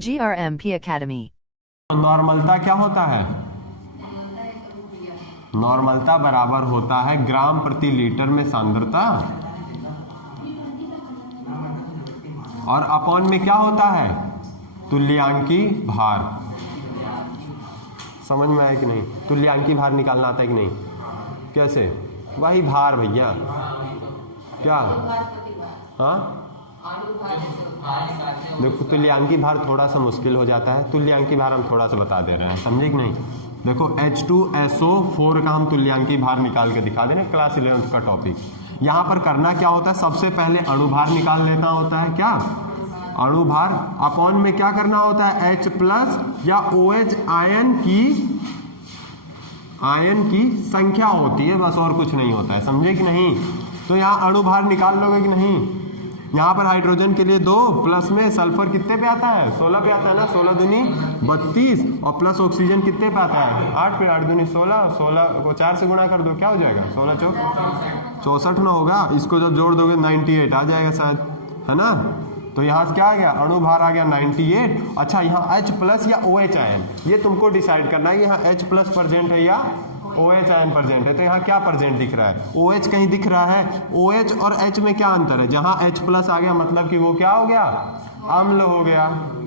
GRMP Academy। नॉर्मलता क्या होता है? नॉर्मलता बराबर होता है ग्राम प्रति लीटर में सांद्रता, और अपॉन में क्या होता है? तुल्यांकी भार। समझ में आया कि नहीं? तुल्यांकी भार निकालना आता है कि नहीं? कैसे? वही भार भैया। क्या? हाँ, देखो तुल्यांकी भार थोड़ा सा मुश्किल हो जाता है, तुल्यांकी भार हम थोड़ा सा बता दे रहे हैं, समझे कि नहीं? देखो H2SO4 का हम तुल्यांकी भार निकाल के दिखा दे रहे हैं, क्लास 11th का टॉपिक। यहाँ पर करना क्या होता है? सबसे पहले अणुभार निकाल लेना होता है। क्या? अणुभार। अपॉन में क्या करना होता है? H प्लस या OH आयन की संख्या होती है, बस और कुछ नहीं होता है, समझे कि नहीं? तो यहाँ अणुभार निकाल लोगे कि नहीं? यहाँ पर हाइड्रोजन के लिए 2 प्लस में सल्फर कितने पे आता है? 16 पे आता है ना, 16 दूनी 32, और प्लस ऑक्सीजन कितने पे आता है? 8 पे, 8 दूनी 16, 16 को 4 से गुणा कर दो, क्या हो जाएगा? 16 चौक 64 ना होगा, इसको जब जोड़ दोगे 98 आ जाएगा शायद, है ना? तो यहाँ से क्या आ गया? अणुभार आ गया 98। अच्छा, यहाँ H प्लस या OH आयन, ये तुमको डिसाइड करना है कि यहाँ H प्लस प्रेजेंट है या OH आयन प्रेजेंट है। तो यहाँ क्या प्रेजेंट दिख रहा है? OH कहीं दिख रहा है? OH और H में क्या अंतर है? जहाँ H प्लस आ गया मतलब कि वो क्या हो गया? अम्ल हो गया,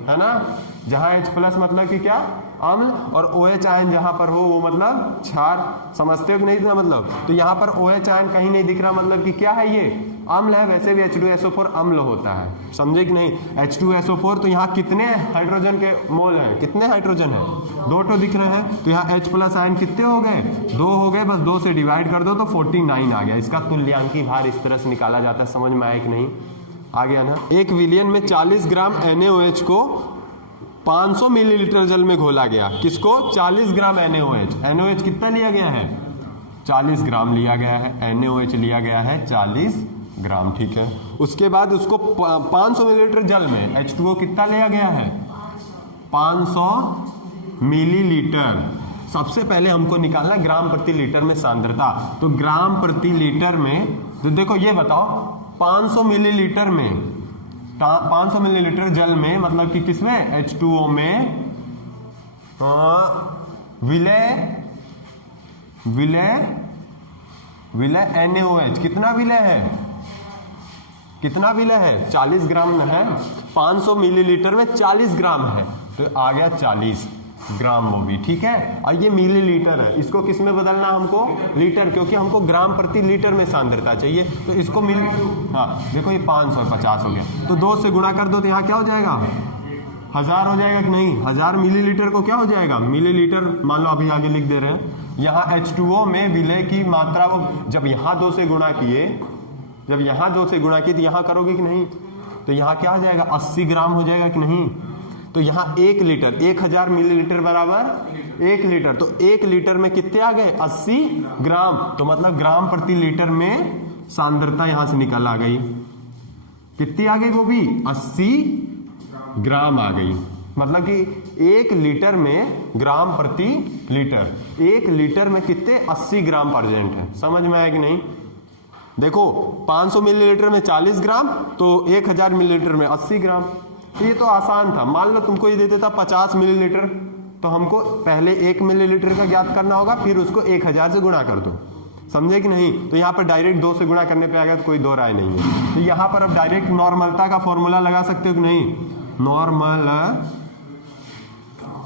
है ना? जहाँ H प्लस मतलब कि क्या? अम्ल, और OH आयन जहाँ पर हो वो मतलब क्षार। समझते हो कि नहीं इतना मतलब? तो यहाँ पर OH आयन कहीं नहीं दिख रहा, मतलब कि क्या है? ये अम्ल है। वैसे भी H2SO4 अम्ल होता है, समझे कि नहीं? H2SO4, तो यहाँ कितने हाइड्रोजन के मोल हैं? कितने हाइड्रोजन है? 2 तो दिख रहे हैं। तो यहाँ H प्लस आयन कितने हो गए? 2 हो गए, बस 2 से डिवाइड कर दो तो 49 आ गया। इसका तुल्यांकी भार इस तरह से निकाला जाता है। समझ में आया कि नहीं? आ गया ना? 1 विलियन में 40 ग्राम NaOH को 500 मिलीलीटर जल में घोला गया। किसको? 40 ग्राम NaOH। NaOH कितना लिया गया है? 40 ग्राम लिया गया है। NaOH लिया गया है 40 ग्राम, ठीक है। उसके बाद उसको 500 मिलीलीटर जल में H2O कितना लिया गया है? 500 मिलीलीटर। सबसे पहले हमको निकालना ग्राम प्रति लीटर में सांद्रता। तो ग्राम प्रति लीटर में, तो देखो ये बताओ, 500 मिलीलीटर में 500 मिलीलीटर जल में मतलब कि किसमें? H2O में विलय NaOH कितना विलय है? कितना विलय है? 40 ग्राम है। 500 मिलीलीटर में 40 ग्राम है, तो आ गया 40 ग्राम वो भी, ठीक है। और ये मिलीलीटर है, इसको किस में बदलना हमको? लीटर, क्योंकि हमको ग्राम प्रति लीटर में सांद्रता चाहिए। तो इसको हाँ देखो, ये 550 हो गया, तो 2 से गुणा कर दो तो यहाँ क्या हो जाएगा? 1000 हो जाएगा कि नहीं? 1000 मिलीलीटर को क्या हो जाएगा? मिलीलीटर मान लो, अभी आगे लिख दे रहे हैं। यहाँ H2O में विलय की मात्रा को जब यहाँ 2 से गुणा किए, जब यहाँ 2 से गुणा किए तो यहाँ करोगे कि नहीं? तो यहाँ क्या आ जाएगा? 80 ग्राम हो जाएगा कि नहीं? तो यहाँ 1 लीटर, 1000 मिलीलीटर बराबर 1 लीटर। तो 1 लीटर में कितने आ गए? 80 ग्राम। तो मतलब ग्राम प्रति लीटर में सांद्रता यहाँ से निकल आ गई। कितनी आ गई? वो भी 80 ग्राम आ गई। मतलब कि 1 लीटर में ग्राम प्रति लीटर, 1 लीटर में कितने? 80 ग्राम प्रेजेंट है। समझ में आया कि नहीं? देखो 500 मिलीलीटर में 40 ग्राम, तो 1000 मिलीलीटर में 80 ग्राम। तो ये तो आसान था। मान लो तुमको ये दे देता 50 मिलीलीटर, तो हमको पहले 1 मिलीलीटर का ज्ञात करना होगा, फिर उसको 1000 से गुणा कर दो, समझे कि नहीं? तो यहाँ पर डायरेक्ट 2 से गुणा करने पे आ गया तो कोई दो राय नहीं है। तो यहाँ पर अब डायरेक्ट नॉर्मलता का फॉर्मूला लगा सकते हो कि नहीं?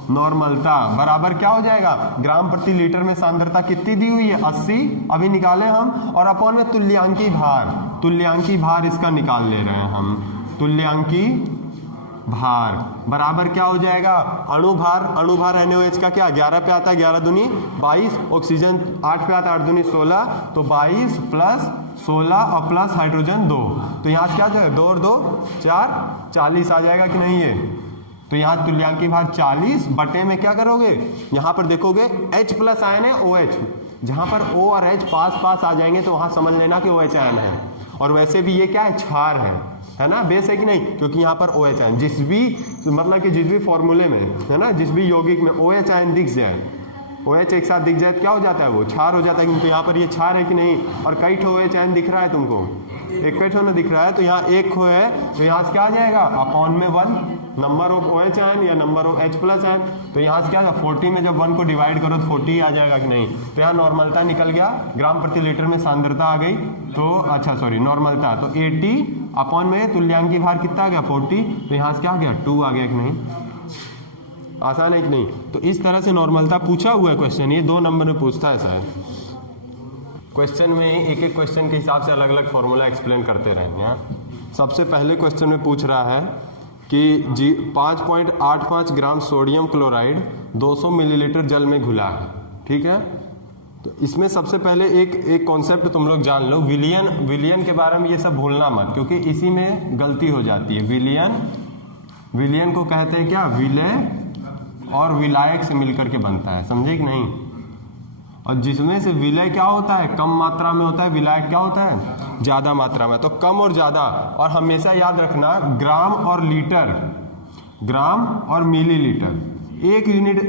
नॉर्मलता बराबर क्या हो जाएगा? ग्राम प्रति लीटर में सांद्रता कितनी दी हुई है? 80 अभी निकाले हम, और अपॉन में तुल्यांकी भार। तुल्यांकी भार इसका निकाल ले रहे हैं हम। तुल्यांकी भार बराबर क्या हो जाएगा? अणुभार। अणुभार NaOH का क्या? 11 पे आता है, 11 दूनी 22। ऑक्सीजन 8 पे आता है, 8 दूनी 16। तो 22 प्लस 16 और प्लस हाइड्रोजन 2। तो यहाँ से क्या जाएगा? 2 और 2 4, 40 आ जाएगा कि नहीं? ये तो यहाँ तुल्यांकी भार 40 बटे में क्या करोगे? यहाँ पर देखोगे H प्लस आयन है OH, जहाँ पर O और H पास पास आ जाएंगे तो वहाँ समझ लेना कि OH आयन है। और वैसे भी ये क्या है? क्षार है ना? बेस है कि नहीं? क्योंकि यहाँ पर OH आयन जिस भी मतलब कि जिस भी फॉर्मूले में, है ना, जिस भी यौगिक में OH आयन दिख जाए, OH एक साथ दिख जाए तो क्या हो जाता है? वो क्षार हो जाता है। क्योंकि यहाँ पर ये क्षार है कि नहीं? और कई ठो OH आयन दिख रहा है तुमको, एक कई ठो ना दिख रहा है, तो यहाँ एक खो है, तो यहाँ से क्या आ जाएगा? अपॉन में 1 नंबर ऑफ OH आयन या नंबर ऑफ H+ आयन। तो यहाँ से क्या होगा, 40 में जब 1 को डिवाइड करो तो 40 आ जाएगा कि नहीं। तो यहाँ नॉर्मलता निकल गया, ग्राम प्रति लीटर में सांद्रता आ गई, तो अच्छा सॉरी नॉर्मलता, तो 80 अपॉन में तुल्यांकी भार कितना आ गया 40, तो यहाँ से क्या आ गया 2 आ गया कि नहीं। आसान है कि नहीं। तो इस तरह से नॉर्मलता पूछा हुआ है क्वेश्चन, ये 2 नंबर में पूछता है शायद। क्वेश्चन में एक एक क्वेश्चन के हिसाब से अलग अलग फॉर्मूला एक्सप्लेन करते रहेंगे। सबसे पहले क्वेश्चन में पूछ रहा है कि 5.85 ग्राम सोडियम क्लोराइड 200 मिलीलीटर जल में घुला है, ठीक है। तो इसमें सबसे पहले एक कॉन्सेप्ट तुम लोग जान लो, विलियन के बारे में ये सब भूलना मत, क्योंकि इसी में गलती हो जाती है। विलियन को कहते हैं क्या, विलय और विलायक से मिलकर के बनता है, समझे कि नहीं। और जिसमें से विलय क्या होता है, कम मात्रा में होता है, विलायक क्या होता है, ज्यादा मात्रा में। तो कम और ज्यादा, और हमेशा याद रखना ग्राम और लीटर, ग्राम और मिलीलीटर एक यूनिट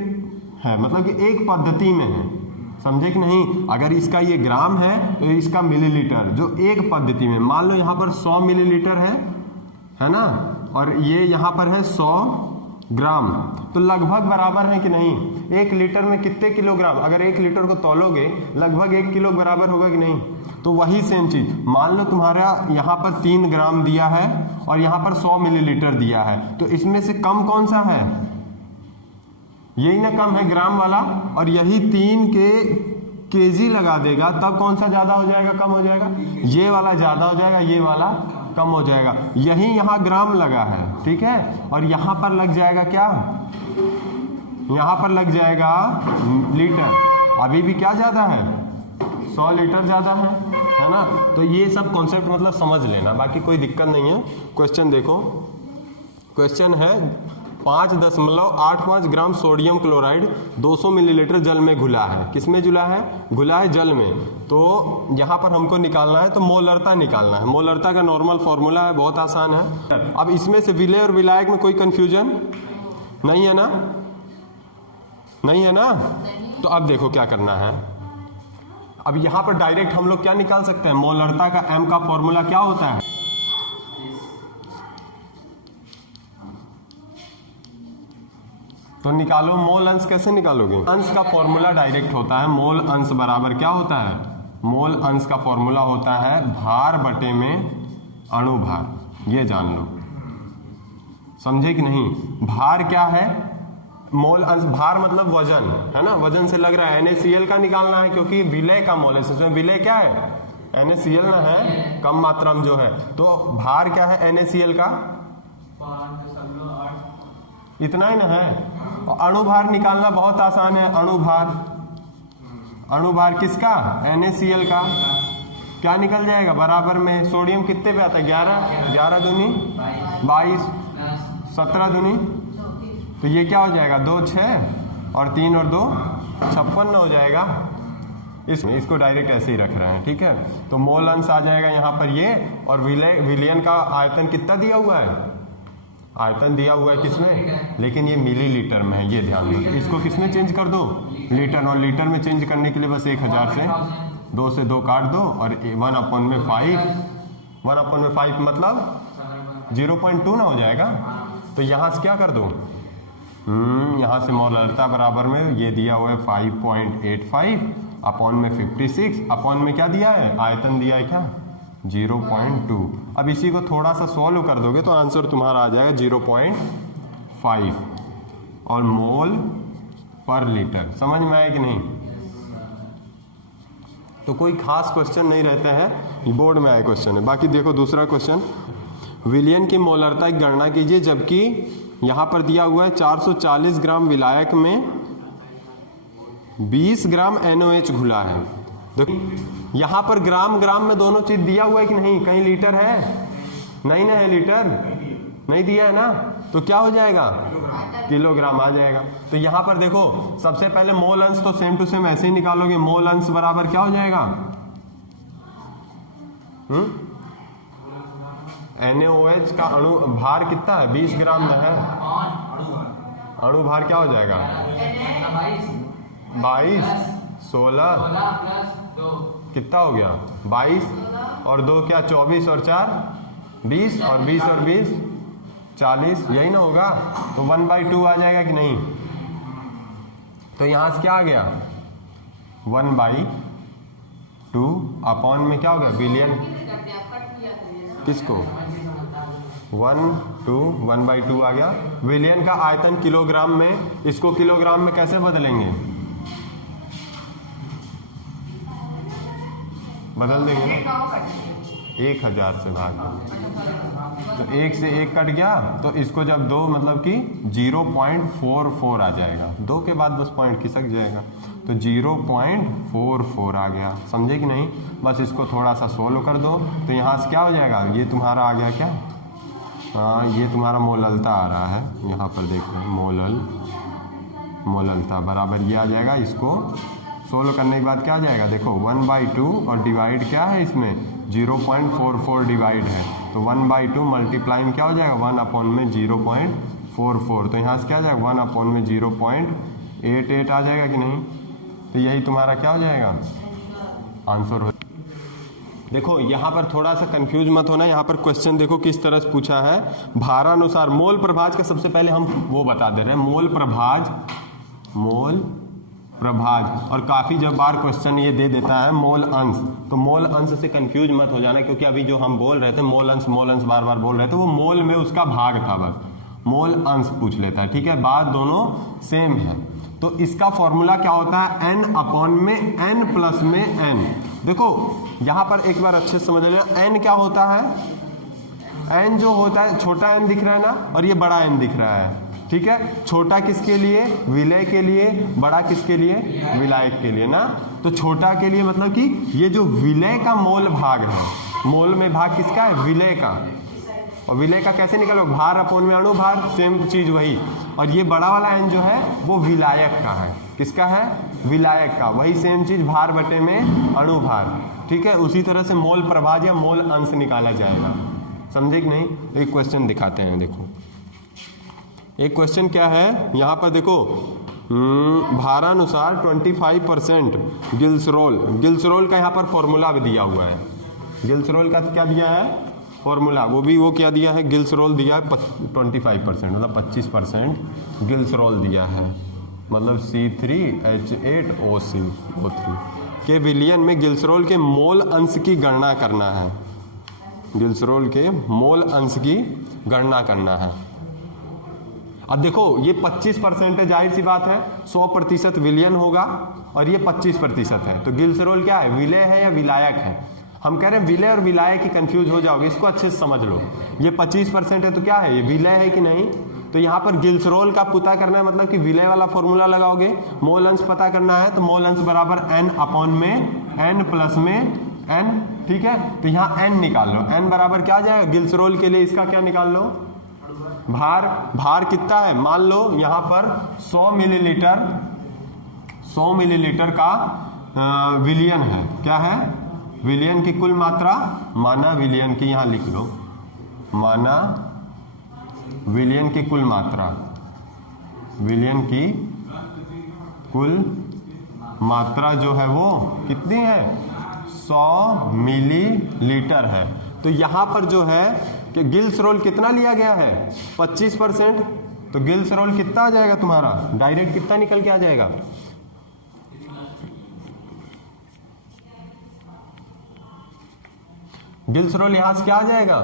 है, मतलब कि एक पद्धति में है, समझे कि नहीं। अगर इसका ये ग्राम है तो इसका मिलीलीटर, जो एक पद्धति में। मान लो यहाँ पर 100 मिलीलीटर है ना, और ये यहाँ पर है 100 ग्राम, तो लगभग बराबर है कि नहीं। 1 लीटर में कितने किलोग्राम, अगर 1 लीटर को तौलोगे लगभग 1 किलो बराबर होगा कि नहीं। तो वही सेम चीज, मान लो तुम्हारा यहाँ पर 3 ग्राम दिया है और यहाँ पर 100 मिलीलीटर दिया है, तो इसमें से कम कौन सा है, यही ना कम है, ग्राम वाला। और यही 3 के केजी लगा देगा, तब कौन सा ज्यादा हो जाएगा, कम हो जाएगा, ये वाला ज्यादा हो जाएगा, ये वाला कम हो जाएगा। यही यहाँ ग्राम लगा है, ठीक है, और यहाँ पर लग जाएगा क्या, यहाँ पर लग जाएगा लीटर। अभी भी क्या ज्यादा है, 100 लीटर ज्यादा है ना। तो ये सब कॉन्सेप्ट मतलब समझ लेना, बाकी कोई दिक्कत नहीं है। क्वेश्चन देखो, क्वेश्चन है 5.85 ग्राम सोडियम क्लोराइड 200 मिलीलीटर जल में घुला है। किसमें घुला है, घुला है जल में। तो यहाँ पर हमको निकालना है, तो मोलरता निकालना है। मोलरता का नॉर्मल फॉर्मूला है, बहुत आसान है। अब इसमें से विलय और विलायक में कोई कंफ्यूजन नहीं है ना, नहीं है ना। तो अब देखो क्या करना है, अब यहाँ पर डायरेक्ट हम लोग क्या निकाल सकते हैं, मोलरता का M का फॉर्मूला क्या होता है, तो निकालो। मोल अंश कैसे निकालोगे, अंश का फॉर्मूला डायरेक्ट होता है, मोल अंश बराबर क्या होता है, मोल अंश का फॉर्मूला होता है भार बटे में अणु भार। ये जान लो, समझे कि नहीं। भार क्या है, मोल अंश, भार मतलब वजन है ना, वजन से लग रहा है। NaCl का निकालना है, क्योंकि विलय का मोल है, इसमें विलय क्या है, NaCl ना है, कम मात्रा में जो है। तो भार क्या है NaCl का, इतना ही ना है। और अणु भार निकालना बहुत आसान है, अणु भार किसका, NaCl का। क्या निकल जाएगा, बराबर में सोडियम कितने पे आता है, 11 दूनी 22, 17 दूनी, तो ये क्या हो जाएगा, 2 6 और 3 और 2 56 हो जाएगा। इसको डायरेक्ट ऐसे ही रख रहे हैं, ठीक है। तो मोल अंश आ जाएगा यहाँ पर ये, और विलयन का आयतन कितना दिया हुआ है, आयतन दिया हुआ है किसमें, लेकिन ये मिलीलीटर में है, ये ध्यान दो। इसको किसमें चेंज कर दो, लीटर, और लीटर में चेंज करने के लिए बस 1000 से 2 से 2 काट दो, और 1/5 मतलब 0.2 ना हो जाएगा। तो यहाँ से क्या कर दो, यहाँ से मोलरता बराबर में ये दिया हुआ है 5.85 अपॉन में 56 अपॉन में क्या दिया है, आयतन दिया है क्या, 0.2। अब इसी को थोड़ा सा सॉल्व कर दोगे तो आंसर तुम्हारा आ जाएगा 0.5 और मोल पर लीटर। समझ में आया कि नहीं। तो कोई खास क्वेश्चन नहीं रहता है, बोर्ड में आया क्वेश्चन है। बाकी देखो दूसरा क्वेश्चन, विलयन की मोलरता की गणना कीजिए जबकि यहां पर दिया हुआ है 440 ग्राम विलायक में 20 ग्राम NaOH घुला है। देखो यहां पर ग्राम ग्राम में दोनों चीज दिया हुआ है कि नहीं, कहीं लीटर है नहीं ना, है लीटर नहीं दिया है ना, तो क्या हो जाएगा, किलोग्राम आ जाएगा। तो यहां पर देखो सबसे पहले मोल अंश तो सेम टू सेम ऐसे ही निकालोगे, मोल अंश बराबर क्या हो जाएगा, NaOH का अणु भार कितना है, 20 ग्राम में है, अणु भार क्या हो जाएगा 22, 16 कितना हो गया 22 और 2 क्या 24 और 4 20 और 20 और 20 40, यही ना होगा। तो 1/2 आ जाएगा कि नहीं। तो यहां से क्या आ गया 1/2 अपॉन में क्या हो गया बिलियन, किसको 1/2 आ गया। बिलियन का आयतन किलोग्राम में, इसको किलोग्राम में कैसे बदलेंगे, बदल देंगे ना, 1000 से भाग, तो 1 से 1 कट गया, तो इसको जब 2 मतलब कि 0.44 आ जाएगा, 2 के बाद बस पॉइंट खिसक जाएगा, तो 0.44 आ गया, समझे कि नहीं। बस इसको थोड़ा सा सोल्व कर दो, तो यहाँ से क्या हो जाएगा, ये तुम्हारा आ गया क्या, हाँ ये तुम्हारा मोललता आ रहा है, यहाँ पर देख रहे हैं मोललता बराबर ये आ जाएगा। इसको सोल्व करने के बाद क्या आ जाएगा, देखो 1/2 और डिवाइड क्या है इसमें 0.44 डिवाइड है, तो 1/2 मल्टीप्लाई में क्या हो जाएगा 1 अपॉन में 0.44, तो यहाँ से क्या आ जाएगा 1 अपॉन में 0.88 आ जाएगा कि नहीं। तो यही तुम्हारा क्या हो जाएगा आंसर हो। देखो यहाँ पर थोड़ा सा कंफ्यूज मत होना, यहाँ पर क्वेश्चन देखो किस तरह से पूछा है, भारानुसार मोल प्रभाज का सबसे पहले हम वो बता दे रहे हैं, मोल प्रभाज, और काफी जब बार क्वेश्चन ये दे देता है मोल अंश, तो मोल अंश से कंफ्यूज मत हो जाना, क्योंकि अभी जो हम बोल रहे थे मोल अंश बार बार बोल रहे थे, वो मोल में उसका भाग था, बस मोल अंश पूछ लेता है, ठीक है, बात दोनों सेम है। तो इसका फॉर्मूला क्या होता है n अपॉन में n प्लस में n। देखो यहां पर एक बार अच्छे से समझ लेना, n क्या होता है, n जो होता है छोटा n दिख रहा है ना, और ये बड़ा n दिख रहा है, ठीक है, छोटा किसके लिए विलय के लिए, बड़ा किसके लिए विलायक के लिए ना। तो छोटा के लिए मतलब कि ये जो विलय का मोल भाग है, मोल में भाग किसका है विलय का, और विलय का कैसे निकालो भार अपॉन में अणु भार, सेम चीज वही, और ये बड़ा वाला n जो है वो विलायक का है, किसका है विलायक का, वही सेम चीज भार बटे में अणु भार, ठीक है। उसी तरह से मोल प्रभाज या मोल अंश निकाला जाएगा, समझे कि नहीं। एक क्वेश्चन दिखाते हैं, देखो एक क्वेश्चन क्या है यहाँ पर, देखो भारानुसार 25% गिल्सरोल का यहाँ पर फॉर्मूला भी दिया हुआ है, गिल्सरोल का क्या दिया है फॉर्मूला, वो भी वो क्या दिया है गिल्सरोल दिया है 25% मतलब 25% गिल्सरोल दिया है, मतलब C3H8OCO3 के विलयन में गिल्सरोल के मोल अंश की गणना करना है, गिल्सरोल के मोल अंश की गणना करना है। अब देखो ये 25% है, जाहिर सी बात है 100% विलयन होगा, और ये 25% है, तो गिल्सरोल क्या है विलय है या विलायक है। हम कह रहे हैं विलय और विलायक की कंफ्यूज हो जाओगे, इसको अच्छे से समझ लो, ये 25% है तो क्या है ये विलय है कि नहीं। तो यहाँ पर गिल्सरोल का पता करना है, मतलब कि विलय वाला फॉर्मूला लगाओगे, मोल अंश पता करना है, तो मोल अंश बराबर n अपॉन में n प्लस में n, ठीक है। तो यहाँ n निकाल लो, n बराबर क्या आ जाएगा गिल्सरोल के लिए, इसका क्या निकाल लो भार कितना है, मान लो यहाँ पर 100 मिलीलीटर का विलयन है, क्या है विलयन की कुल मात्रा, माना विलयन की, यहाँ लिख लो माना विलयन की कुल मात्रा, विलयन की कुल मात्रा जो है वो कितनी है 100 मिलीलीटर है। तो यहाँ पर जो है कि गिल्सरोल कितना लिया गया है 25%, तो गिल्सरोल कितना आ जाएगा तुम्हारा, डायरेक्ट कितना निकल के आ जाएगा, गिल्सरोल यहां से क्या आ जाएगा,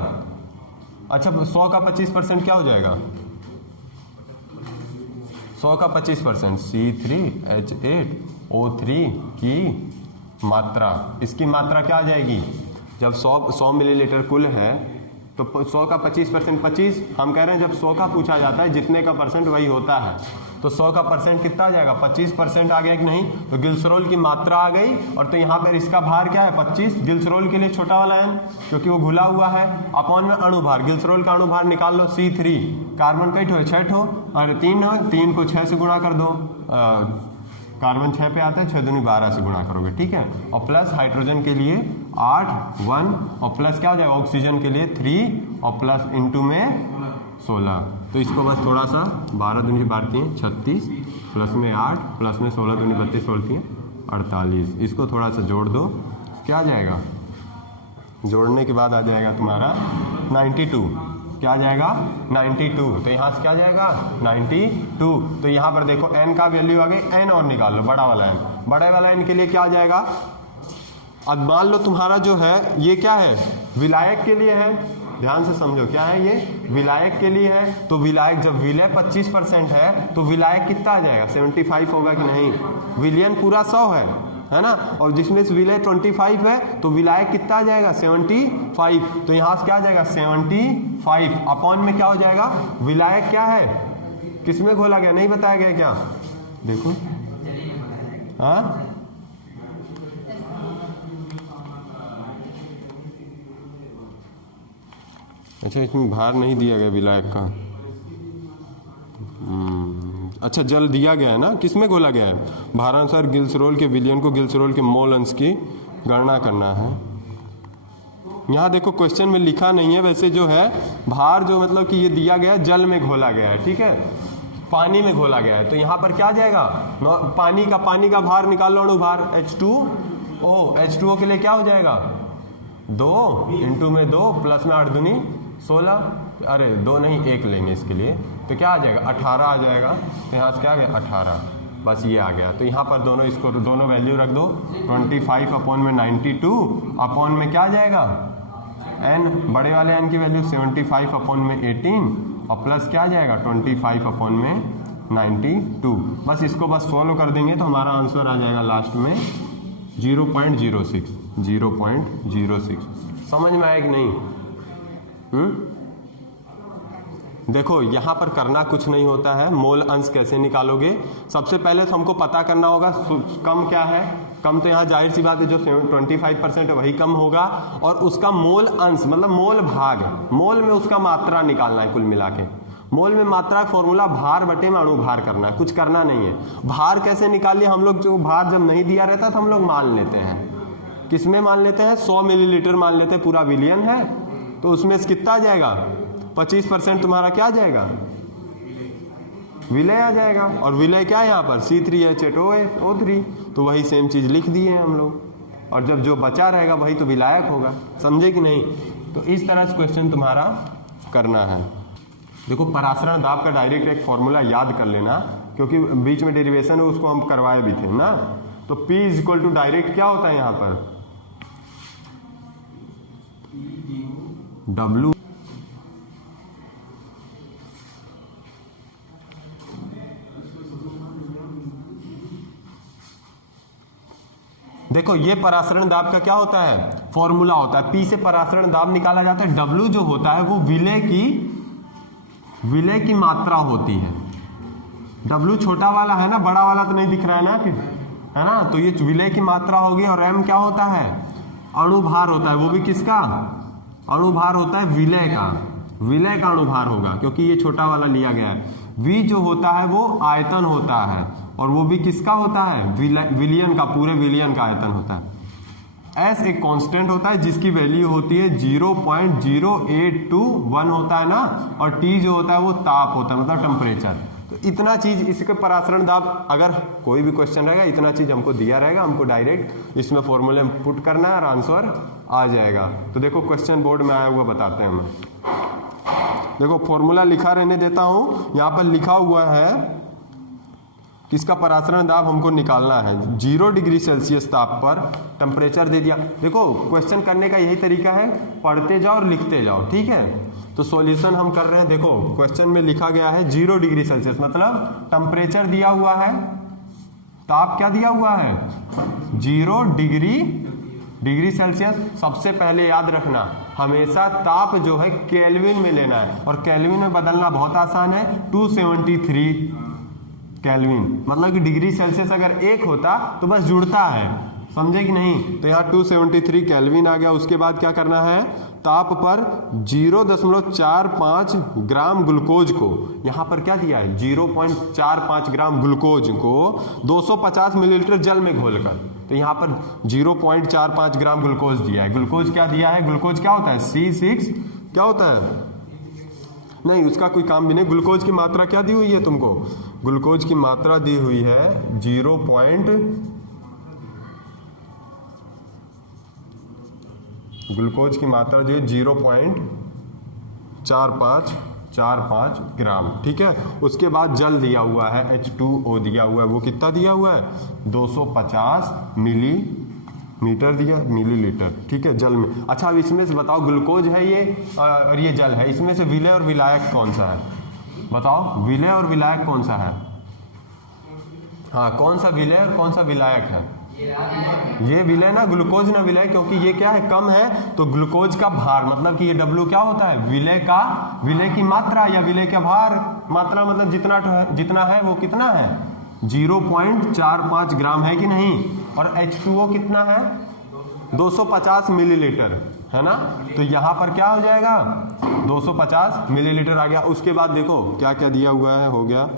अच्छा 100 का 25% क्या हो जाएगा, 100 का 25% C3H8O3 की मात्रा, इसकी मात्रा क्या आ जाएगी, जब 100 मिलीलीटर कुल है तो 100 का 25% 25, हम कह रहे हैं जब 100 का पूछा जाता है जितने का परसेंट वही होता है, तो 100 का परसेंट कितना आ जाएगा 25% आ गया कि नहीं, तो गिल्सरोल की मात्रा आ गई, और तो यहाँ पर इसका भार क्या है 25, गिल्सरोल के लिए छोटा वाला n क्योंकि वो घुला हुआ है, अपॉन में अणु भार, गिल्सरोल का अणु भार निकाल लो C3, कार्बन कई ठो 6 ठो और 3 को 6 से गुणा कर दो, कार्बन 6 पे आता है, 6 दूनी 12 से गुणा करोगे, ठीक है, और प्लस हाइड्रोजन के लिए 8 1, और प्लस क्या हो जाएगा ऑक्सीजन के लिए 3, और प्लस इंटू में 16, तो इसको बस थोड़ा सा 12 दूनी 36, प्लस में 8, प्लस में 16 दूनी 32 16 48, इसको थोड़ा सा जोड़ दो, क्या आ जाएगा, जोड़ने के बाद आ जाएगा तुम्हारा 92, क्या जाएगा 92, तो यहाँ से क्या जाएगा 92। तो यहाँ पर देखो n का वैल्यू आ गई, n और निकाल लो बड़ा वाला n, बड़े वाला n के लिए क्या आ जाएगा। अब मान लो तुम्हारा जो है ये क्या है, विलायक के लिए है, ध्यान से समझो क्या है ये, विलायक के लिए है। तो विलायक जब विलय 25% है तो विलायक कितना आ जाएगा 75 होगा कि नहीं, विलियन पूरा 100 है ना, और जिसमें विलय 25 है तो विलायक कितना आ जाएगा 75। तो यहाँ से क्या आ जाएगा 75 अपॉन में क्या हो जाएगा, विलायक क्या है किसमें घोला गया नहीं बताया गया क्या, देखो हाँ अच्छा इसमें भार नहीं दिया गया विलायक का, अच्छा जल दिया गया है ना, किसमें घोला गया है, भारानुसार ग्लिसरॉल के विलयन को ग्लिसरॉल के मोल अंश की गणना करना है। यहाँ देखो क्वेश्चन में लिखा नहीं है, वैसे जो है भार जो मतलब कि ये दिया गया है जल में घोला गया है, ठीक है, पानी में घोला गया है। तो यहाँ पर क्या जाएगा, पानी का भार निकाल लो, अणुभार H2O, H2O के लिए क्या हो जाएगा 2 इंटू में 2 प्लस में 8 दूनी 16, अरे 2 नहीं 1 लेंगे इसके लिए, तो क्या आ जाएगा 18 आ जाएगा। तो यहाँ से क्या आ गया 18, बस ये आ गया। तो यहाँ पर दोनों इसको दोनों वैल्यू रख दो, 25 अपॉन में 92 अपॉन में क्या आ जाएगा n, बड़े वाले n की वैल्यू 75 अपॉन में 18 और प्लस क्या आ जाएगा 25 अपॉन में 92। बस इसको बस फॉलो कर देंगे तो हमारा आंसर आ जाएगा लास्ट में 0.06। समझ में आया कि नहीं? देखो यहाँ पर करना कुछ नहीं होता है, मोल अंश कैसे निकालोगे, सबसे पहले तो हमको पता करना होगा कम क्या है, कम तो यहाँ जाहिर सी बात है जो 25% है वही कम होगा, और उसका मोल अंश मतलब मोल भाग, मोल में उसका मात्रा निकालना है, कुल मिला के मोल में मात्रा फॉर्मूला भार बटे में अणुभार करना है, कुछ करना नहीं है। भार कैसे निकालिए हम लोग, जो भार जब नहीं दिया रहता तो हम लोग मान लेते हैं, किसमें मान लेते हैं 100 मिलीलीटर मान लेते हैं, पूरा विलियन है तो उसमें से कितना आ जाएगा 25% तुम्हारा क्या आ जाएगा विलय आ जाएगा, और विलय क्या है यहाँ पर C3H8O3, तो वही सेम चीज लिख दिए हैं हम लोग, और जब जो बचा रहेगा वही तो विलायक होगा, समझे कि नहीं। तो इस तरह से क्वेश्चन तुम्हारा करना है। देखो परासरण दाब का डायरेक्ट एक फॉर्मूला याद कर लेना, क्योंकि बीच में डेरिवेशन है उसको हम करवाए भी थे ना। तो P इक्वल टू डायरेक्ट क्या होता है यहाँ पर W, देखो ये परासरण दाब का क्या होता है फॉर्मूला होता है, P से परासरण दाब निकाला जाता है, W जो होता है वो विलय की मात्रा होती है। W छोटा वाला है ना, बड़ा वाला तो नहीं दिख रहा है ना, है ना, तो ये विलय की मात्रा होगी, और M क्या होता है अणुभार होता है, वो भी किसका अणुभार होता है विलय का अणुभार होगा, क्योंकि ये छोटा वाला लिया गया है। V जो होता है वो आयतन होता है, और वो भी किसका होता है विलियन का, पूरे विलियन का आयतन होता है। S एक कांस्टेंट होता है जिसकी वैल्यू होती है 0.0821 होता है ना, और T जो होता है वो ताप होता है, मतलब टेम्परेचर। तो इतना चीज इसके परासरण दाब, अगर कोई भी क्वेश्चन रहेगा इतना चीज हमको दिया रहेगा, हमको डायरेक्ट इसमें फॉर्मूले में पुट करना है और आंसर आ जाएगा। तो देखो क्वेश्चन बोर्ड में आया हुआ बताते हैं हमें, देखो फॉर्मूला लिखा रहने देता हूं, यहाँ पर लिखा हुआ है किसका परासरण दाब हमको निकालना है, 0 डिग्री सेल्सियस ताप पर टेम्परेचर दे दिया। देखो क्वेश्चन करने का यही तरीका है, पढ़ते जाओ और लिखते जाओ, ठीक है। तो सॉल्यूशन हम कर रहे हैं, देखो क्वेश्चन में लिखा गया है 0 डिग्री सेल्सियस, मतलब टेम्परेचर दिया हुआ है, ताप क्या दिया हुआ है 0 डिग्री सेल्सियस। सबसे पहले याद रखना हमेशा ताप जो है केल्विन में लेना है, और केल्विन में बदलना बहुत आसान है, 273 केल्विन, मतलब कि डिग्री सेल्सियस अगर 1 होता तो बस जुड़ता है, समझे कि नहीं। तो यहाँ 273 केल्विन आ गया। उसके बाद क्या करना है, ताप पर 0.45 ग्राम ग्लूकोज को, यहाँ पर क्या दिया है 0.45 ग्राम ग्लूकोज को 250 मिलीलीटर जल में घोलकर, तो यहाँ पर 0.45 ग्राम ग्लूकोज दिया है। ग्लूकोज क्या दिया है, ग्लूकोज क्या होता है C6, क्या होता है, नहीं उसका कोई काम भी नहीं। ग्लूकोज की मात्रा क्या दी हुई है तुमको, ग्लूकोज की मात्रा दी हुई है 0. ग्लूकोज की मात्रा जो है 0.45 ग्राम। ठीक है, उसके बाद जल दिया हुआ है H2O दिया हुआ है, वो कितना दिया हुआ है 250 मिलीमीटर दिया मिलीलीटर। ठीक है, जल में। अच्छा, अब इसमें से बताओ, ग्लूकोज है ये और ये जल है, इसमें से विलय और विलायक कौन सा है? बताओ, विलय और विलायक कौन सा है? हाँ, कौन सा विलय और कौन सा विलायक है? ये विलय ना, ग्लूकोज ना विलय, क्योंकि ये क्या है, कम है, तो ग्लूकोज का भार, मतलब कि ये W क्या होता है, विलय की मात्रा या विलय का भार। मात्रा मतलब जितना है वो कितना है 0.45 ग्राम, है कि नहीं? और H2O कितना है 250 मिलीलीटर, है ना? तो यहाँ पर क्या हो जाएगा 250 मिलीलीटर आ गया। उसके बाद देखो क्या क्या दिया हुआ है, हो गया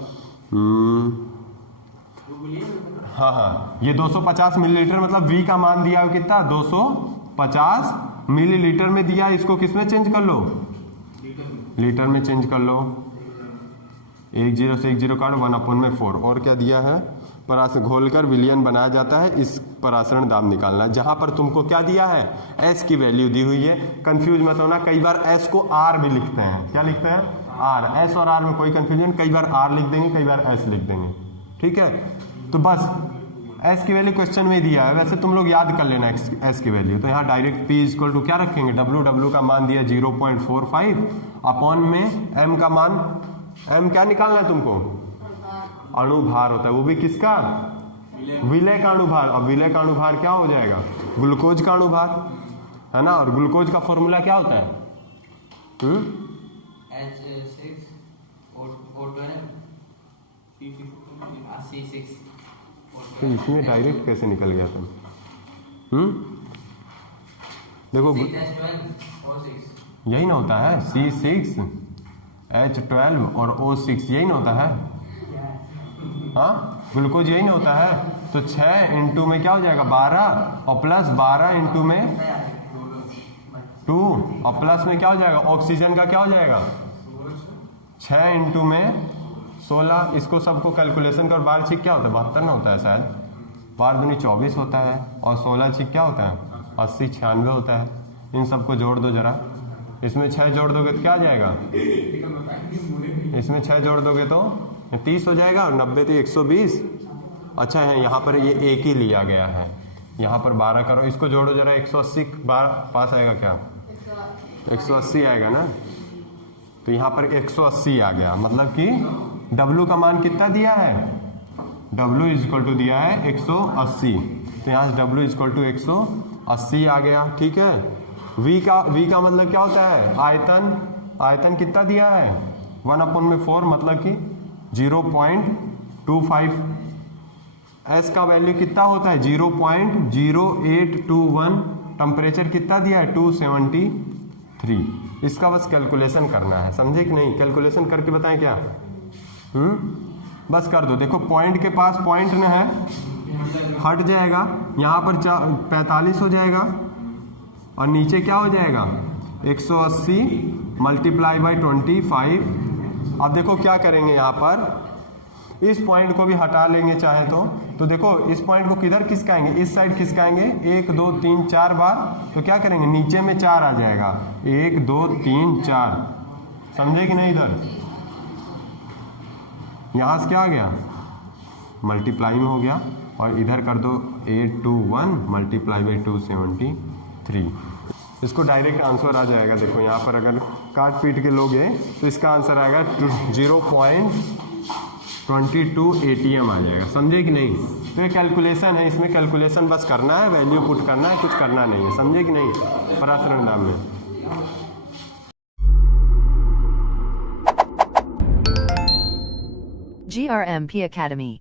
हाँ, ये 250 मिलीलीटर, मतलब V का मान दिया है कितना 250 मिलीलीटर में दिया। इसको किस में चेंज कर लो, लीटर में चेंज कर लो। 1 0 से 1 0 काट 1/4। और क्या दिया है, परास घोलकर विलयन बनाया जाता है, इस परासरण दाब निकालना। जहां पर तुमको क्या दिया है, S की वैल्यू दी हुई है। कंफ्यूज मत होना, कई बार S को R भी लिखते हैं। क्या लिखते हैं? R। S और R में कोई कंफ्यूजन, कई बार R लिख देंगे, कई बार S लिख देंगे। ठीक है, तो बस S की वैल्यू क्वेश्चन में दिया है, वैसे तुम लोग याद कर लेना S की वैल्यू। तो यहाँ डायरेक्ट P इक्वल टू क्या रखेंगे, W का मान दिया 0.45 अपॉन में M का मान, M क्या निकालना है तुमको, अणुभार होता है, वो भी किसका, विलय का अणुभार। अब विलय का अणुभार क्या हो जाएगा, ग्लूकोज का अणुभार, है ना? और ग्लूकोज का फॉर्मूला क्या होता है तो इसमें डायरेक्ट कैसे निकल गया तुम? देखो यही ना होता है, C6H12 और O6, यही ना होता है। हाँ, ग्लूकोज यही ना होता है। तो 6 इंटू में क्या हो जाएगा 12 और प्लस 12 इंटू में 2 और प्लस में क्या हो जाएगा, ऑक्सीजन का क्या हो जाएगा 6 इंटू में 16। इसको सबको कैलकुलेशन कर, 12 छिक क्या होता है 72 ना होता है शायद, 12 दूनी 24 होता है, और 16 छिक क्या होता है 80 96 होता है। इन सबको जोड़ दो जरा, इसमें 6 जोड़ दोगे तो क्या आ जाएगा, इसमें 6 जोड़ दोगे तो 30 हो जाएगा, और 90 तो 120। अच्छा है, यहाँ पर ये एक ही लिया गया है, यहाँ पर 12 करो, इसको जोड़ो जरा, 180 पास आएगा क्या, 180 आएगा ना। तो यहाँ पर 180 आ गया, मतलब कि W का मान कितना दिया है, W इक्वल टू दिया है 180। तो यहाँ से W इक्वल टू 180 आ गया। ठीक है, V का मतलब क्या होता है, आयतन कितना दिया है 1/4, मतलब कि 0.25। S का वैल्यू कितना होता है 0.0821। टेम्परेचर कितना दिया है 273। इसका बस कैलकुलेशन करना है, समझे कि नहीं? कैलकुलेशन करके बताएं क्या, बस कर दो। देखो पॉइंट के पास पॉइंट न है, हट जाएगा, यहाँ पर 45 हो जाएगा, और नीचे क्या हो जाएगा 180 मल्टीप्लाई बाई 25। अब देखो क्या करेंगे, यहाँ पर इस पॉइंट को भी हटा लेंगे चाहे तो देखो इस पॉइंट को किधर खिसकाएंगे, इस साइड खिसकाएंगे 1 2 3 4 बार। तो क्या करेंगे, नीचे में 4 आ जाएगा, 1 2 3 4, समझे कि नहीं? इधर यहाँ से क्या आ गया, मल्टीप्लाई में हो गया, और इधर कर दो 821 मल्टीप्लाई बाई 273। इसको डायरेक्ट आंसर आ जाएगा। देखो यहाँ पर अगर काट पीट के लोगे तो इसका आंसर आएगा 0.22 ATM आ जाएगा, समझे कि नहीं? तो ये कैलकुलेशन है, इसमें कैलकुलेशन बस करना है, वैल्यू पुट करना है, कुछ करना नहीं है, समझे कि नहीं? परासरण दाब में GRMP Academy